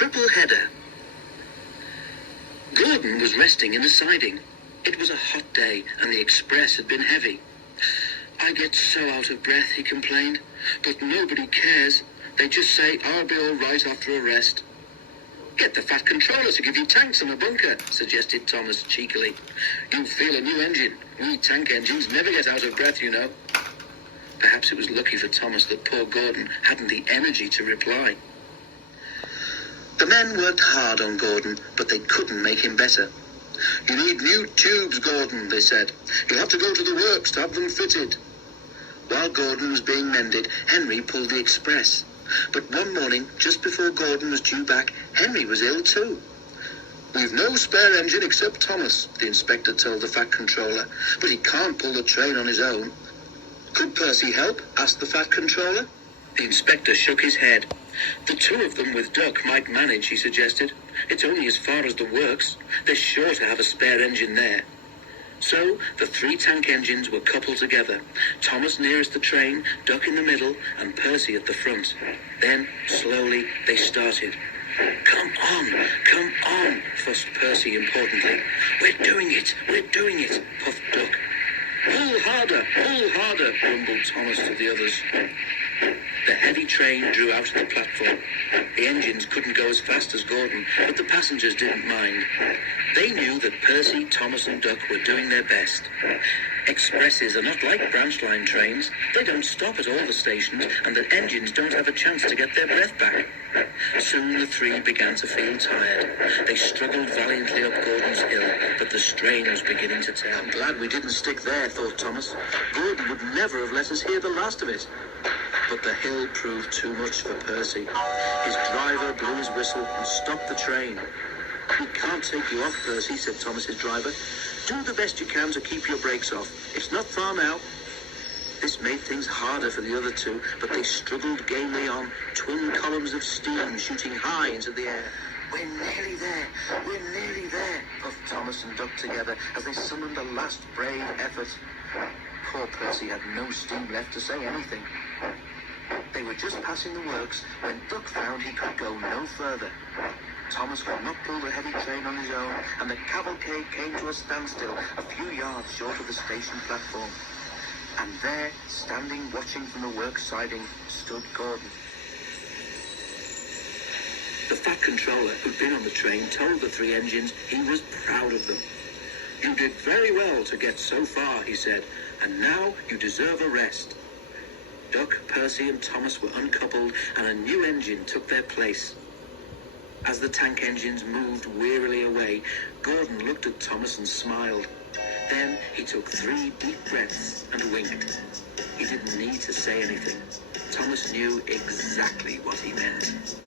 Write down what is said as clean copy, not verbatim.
Triple header. Gordon was resting in the siding. It was a hot day and the express had been heavy. "I get so out of breath," he complained, "but nobody cares. They just say I'll be all right after a rest." "Get the Fat Controller to give you tanks and a bunker," suggested Thomas cheekily. "You'll feel a new engine. We tank engines never get out of breath, you know." Perhaps it was lucky for Thomas that poor Gordon hadn't the energy to reply. The men worked hard on Gordon, but they couldn't make him better. "You need new tubes, Gordon," they said. "You'll have to go to the works to have them fitted." While Gordon was being mended, Henry pulled the express. But one morning, just before Gordon was due back, Henry was ill too. "We've no spare engine except Thomas," the inspector told the Fat Controller, "but he can't pull the train on his own." "Could Percy help?" asked the Fat Controller. The inspector shook his head. "The two of them with Duck might manage," he suggested. "It's only as far as the works. They're sure to have a spare engine there." So the 3 tank engines were coupled together, Thomas nearest the train, Duck in the middle, and Percy at the front. Then, slowly, they started. Come on," fussed Percy importantly. We're doing it, puffed Duck. Pull harder," grumbled Thomas to the others. The heavy train drew out of the platform. The engines couldn't go as fast as Gordon, but the passengers didn't mind. They knew that Percy, Thomas and Duck were doing their best. Expresses are not like branch line trains. They don't stop at all the stations, and the engines don't have a chance to get their breath back. Soon the 3 began to feel tired. They struggled valiantly up Gordon's hill, but the strain was beginning to tell. "I'm glad we didn't stick there," thought Thomas. "Gordon would never have let us hear the last of it." But the hill proved too much for Percy. His driver blew his whistle and stopped the train. "We can't take you off, Percy," said Thomas's driver. "Do the best you can to keep your brakes off. It's not far now." This made things harder for the other 2, but they struggled gamely on, twin columns of steam shooting high into the air. We're nearly there, puffed Thomas and Duck together as they summoned a last brave effort. Poor Percy had no steam left to say anything. They were just passing the works when Duck found he could go no further. Thomas could not pull the heavy train on his own, and the cavalcade came to a standstill a few yards short of the station platform. And there, standing watching from the works siding, stood Gordon. The Fat Controller, who'd been on the train, told the 3 engines he was proud of them. "You did very well to get so far," he said, "and now you deserve a rest." Duck, Percy and Thomas were uncoupled, and a new engine took their place. As the tank engines moved wearily away, Gordon looked at Thomas and smiled. Then he took 3 deep breaths and winked. He didn't need to say anything. Thomas knew exactly what he meant.